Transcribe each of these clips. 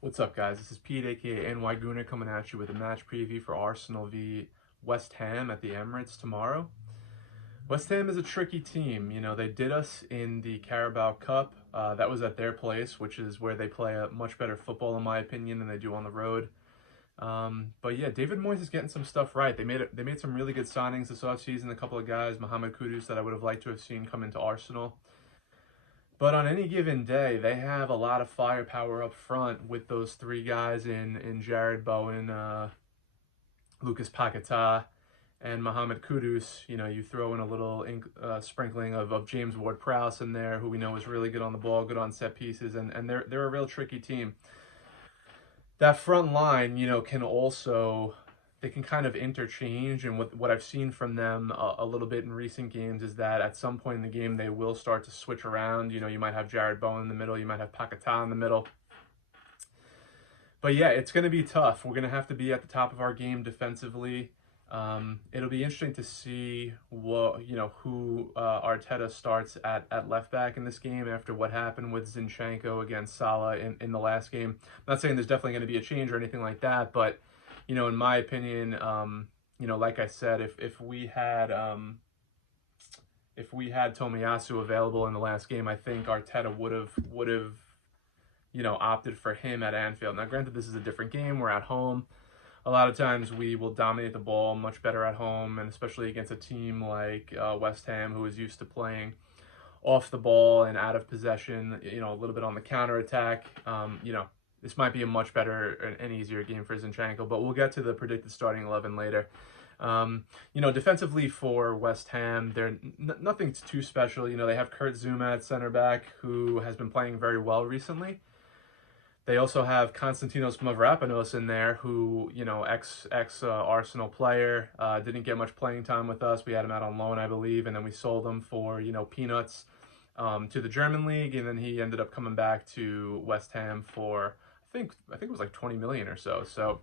What's up, guys? This is Pete, aka NY Gooner, coming at you with a match preview for Arsenal v West Ham at the Emirates tomorrow. West Ham is a tricky team. You know, they did us in the Carabao Cup. That was at their place, which is where they play a much better football, in my opinion, than they do on the road. But yeah, David Moyes is getting some stuff right. They made some really good signings this offseason. A couple of guys, Mohamed Kudus, that I would have liked to have seen come into Arsenal. But on any given day, they have a lot of firepower up front with those three guys in Jared Bowen, Lucas Paquetá, and Mohamed Kudus. You know, you throw in a little sprinkling of James Ward-Prowse in there, who we know is really good on the ball, good on set pieces, and they're a real tricky team. That front line, you know, can also they can kind of interchange, and what I've seen from them a little bit in recent games is that at some point in the game they will start to switch around. You know, you might have Jared Bowen in the middle, you might have Paquetá in the middle. But yeah, it's going to be tough. We're going to have to be at the top of our game defensively. It'll be interesting to see who Arteta starts at left back in this game after what happened with Zinchenko against Salah in the last game. I'm not saying there's definitely going to be a change or anything like that, but you know, in my opinion, like I said, if we had Tomiyasu available in the last game, I think Arteta would have opted for him at Anfield. Now, granted, this is a different game. We're at home. A lot of times we will dominate the ball much better at home, and especially against a team like West Ham, who is used to playing off the ball and out of possession, you know, a little bit on the counterattack. This might be a much better and easier game for Zinchenko, but we'll get to the predicted starting 11 later. Defensively for West Ham, they're nothing too special. You know, they have Kurt Zuma at center back, who has been playing very well recently. They also have Konstantinos Mavropanos in there, who, you know, ex Arsenal player, didn't get much playing time with us. We had him out on loan, I believe, and then we sold him for, you know, peanuts to the German league, and then he ended up coming back to West Ham for I think it was like 20 million or so. So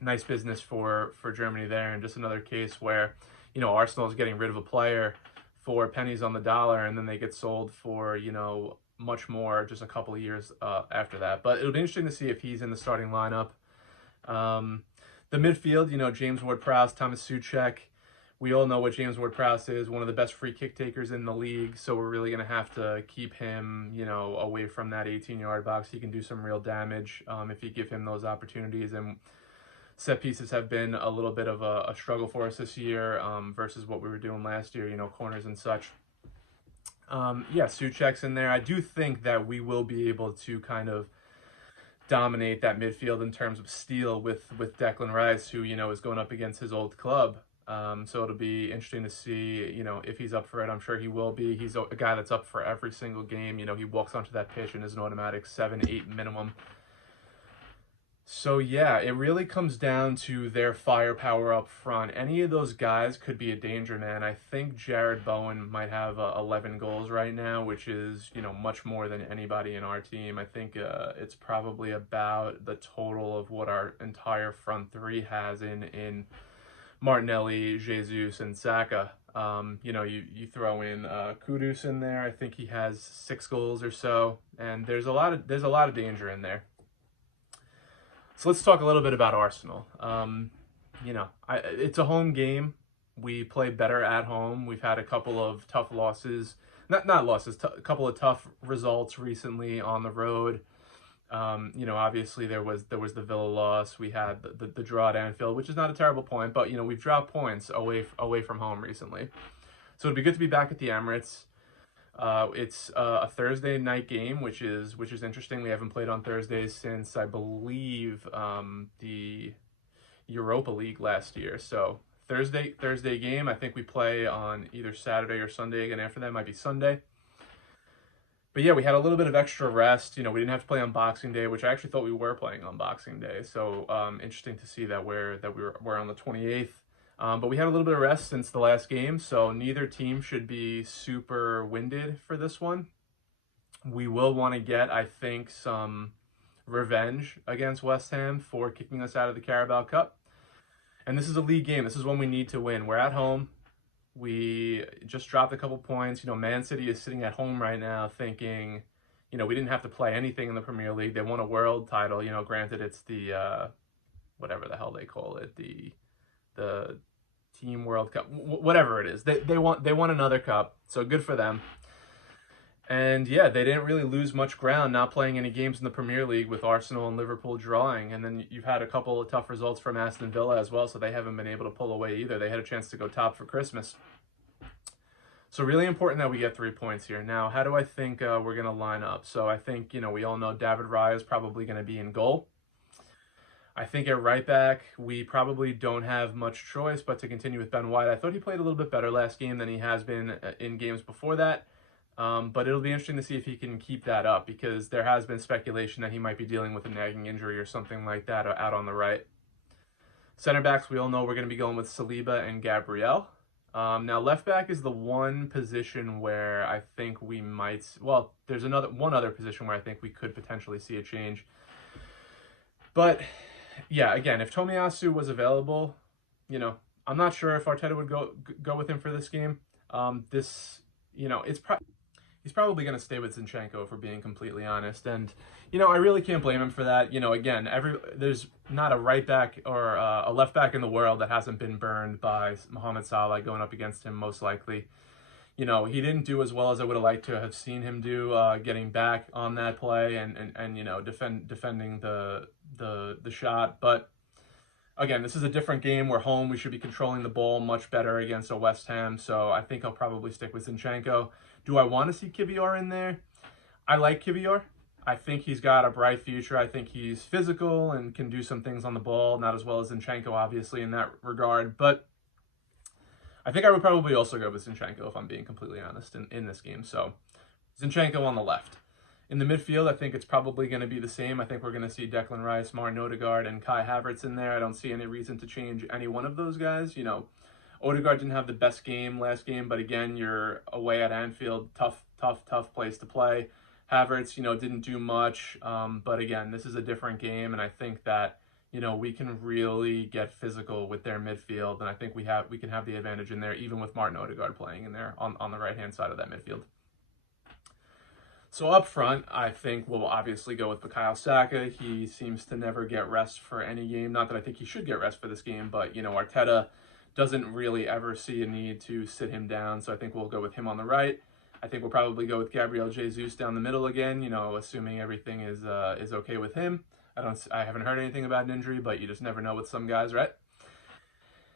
nice business for Germany there, and just another case where, you know, Arsenal is getting rid of a player for pennies on the dollar, and then they get sold for, you know, much more just a couple of years after that. But it'll be interesting to see if he's in the starting lineup. The midfield, you know, James Ward-Prowse, Thomas Souček. We all know what James Ward-Prowse is, one of the best free kick takers in the league. So we're really going to have to keep him, you know, away from that 18-yard box. He can do some real damage if you give him those opportunities. And set pieces have been a little bit of a struggle for us this year versus what we were doing last year, you know, corners and such. Souček's in there. I do think that we will be able to kind of dominate that midfield in terms of steel with Declan Rice, who, you know, is going up against his old club. So it'll be interesting to see, you know, if he's up for it. I'm sure he will be. He's a guy that's up for every single game. You know, he walks onto that pitch and is an automatic 7-8 minimum. So yeah, it really comes down to their firepower up front. Any of those guys could be a danger man. I think Jared Bowen might have 11 goals right now, which is, you know, much more than anybody in our team. I think it's probably about the total of what our entire front three has in Martinelli, Jesus, and Saka. You throw in Kudus in there. I think he has 6 goals or so, and there's a lot of danger in there. So let's talk a little bit about Arsenal. It's a home game. We play better at home. We've had a couple of tough losses, not losses, a couple of tough results recently on the road. Obviously there was the Villa loss. We had the draw at Anfield, which is not a terrible point, but you know, we've dropped points away from home recently. So it'd be good to be back at the Emirates. It's a Thursday night game, which is interesting. We haven't played on Thursdays since, I believe, the Europa League last year. So Thursday game. I think we play on either Saturday or Sunday again. After that, might be Sunday. But yeah, we had a little bit of extra rest. You know, we didn't have to play on Boxing Day, which I actually thought we were playing on Boxing Day. So interesting to see that we're on the 28th. But we had a little bit of rest since the last game, so neither team should be super winded for this one. We will want to get, I think, some revenge against West Ham for kicking us out of the Carabao Cup. And this is a league game. This is one we need to win. We're at home. We just dropped a couple points. You know, Man City is sitting at home right now thinking, we didn't have to play anything in the Premier League. They won a world title. Granted, it's the whatever the hell they call it, the Team World Cup, whatever it is. They won another cup, so good for them. And yeah, they didn't really lose much ground not playing any games in the Premier League, with Arsenal and Liverpool drawing. And then you've had a couple of tough results from Aston Villa as well, so they haven't been able to pull away either. They had a chance to go top for Christmas. So really important that we get 3 points here. Now, how do I think we're going to line up? So I think, we all know David Raya is probably going to be in goal. I think at right back, we probably don't have much choice but to continue with Ben White. I thought he played a little bit better last game than he has been in games before that. But it'll be interesting to see if he can keep that up, because there has been speculation that he might be dealing with a nagging injury or something like that out on the right. Center backs, we all know we're going to be going with Saliba and Gabriel. Now, left back is the one position where I think we might... Well, there's one other position where I think we could potentially see a change. But, yeah, again, if Tomiyasu was available, I'm not sure if Arteta would go with him for this game. He's probably going to stay with Zinchenko, if we're being completely honest. And, I really can't blame him for that. Again, there's not a right back or a left back in the world that hasn't been burned by Mohamed Salah going up against him, most likely. He didn't do as well as I would have liked to have seen him do, getting back on that play and defending the shot. But again, this is a different game. We're home. We should be controlling the ball much better against a West Ham. So I think I'll probably stick with Zinchenko. Do I want to see Kiwior in there? I like Kiwior. I think he's got a bright future. I think he's physical and can do some things on the ball. Not as well as Zinchenko, obviously, in that regard. But I think I would probably also go with Zinchenko, if I'm being completely honest, in this game. So Zinchenko on the left. In the midfield, I think it's probably going to be the same. I think we're going to see Declan Rice, Martin Odegaard, and Kai Havertz in there. I don't see any reason to change any one of those guys. Odegaard didn't have the best game last game, but again, you're away at Anfield. Tough place to play. Havertz, didn't do much. But again, this is a different game, and I think that, we can really get physical with their midfield, and I think we can have the advantage in there, even with Martin Odegaard playing in there on the right-hand side of that midfield. So up front, I think we'll obviously go with Bukayo Saka. He seems to never get rest for any game. Not that I think he should get rest for this game, but, Arteta doesn't really ever see a need to sit him down, so I think we'll go with him on the right. I think we'll probably go with Gabriel Jesus down the middle again, assuming everything is okay with him. I haven't heard anything about an injury, but you just never know with some guys, right?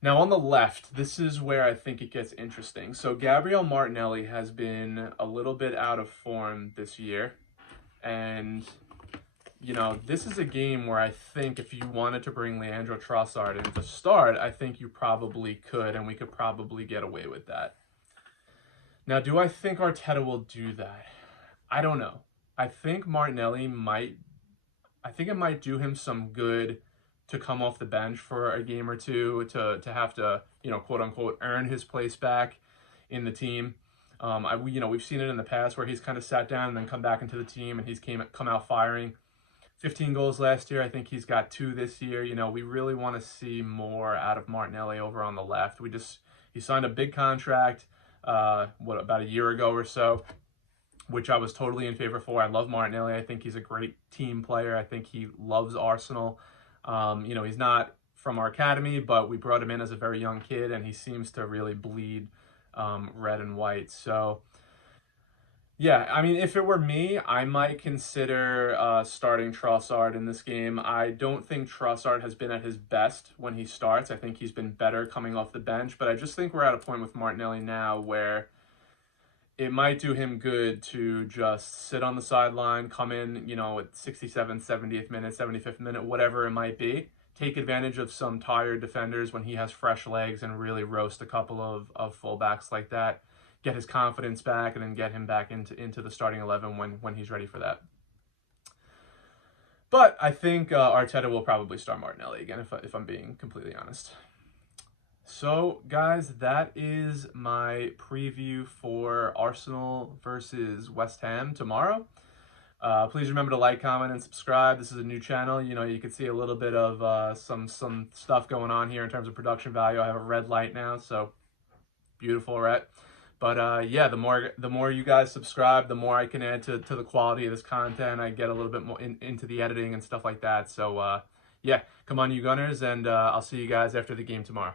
Now, on the left, this is where I think it gets interesting. So Gabriel Martinelli has been a little bit out of form this year. And, this is a game where I think if you wanted to bring Leandro Trossard in to start, I think you probably could, and we could probably get away with that. Now, do I think Arteta will do that? I don't know. I think Martinelli it might do him some good to come off the bench for a game or two, to have to, quote unquote, earn his place back in the team. We've seen it in the past where he's kind of sat down and then come back into the team, and he's come out firing. 15 goals last year. I think he's got 2 this year. We really want to see more out of Martinelli over on the left. He signed a big contract, about a year ago or so, which I was totally in favor for. I love Martinelli. I think he's a great team player. I think he loves Arsenal. He's not from our academy, but we brought him in as a very young kid, and he seems to really bleed red and white. So, yeah, I mean, if it were me, I might consider starting Trossard in this game. I don't think Trossard has been at his best when he starts. I think he's been better coming off the bench, but I just think we're at a point with Martinelli now where it might do him good to just sit on the sideline, come in, at 67th, 70th minute, 75th minute, whatever it might be. Take advantage of some tired defenders when he has fresh legs and really roast a couple of fullbacks like that. Get his confidence back, and then get him back into the starting 11 when he's ready for that. But I think Arteta will probably start Martinelli again, if I'm being completely honest. So, guys, that is my preview for Arsenal versus West Ham tomorrow. Please remember to like, comment, and subscribe. This is a new channel. You can see a little bit of some stuff going on here in terms of production value. I have a red light now, so beautiful, right? But yeah, the more you guys subscribe, the more I can add to the quality of this content. I get a little bit more into the editing and stuff like that. So yeah, come on, you Gunners, and I'll see you guys after the game tomorrow.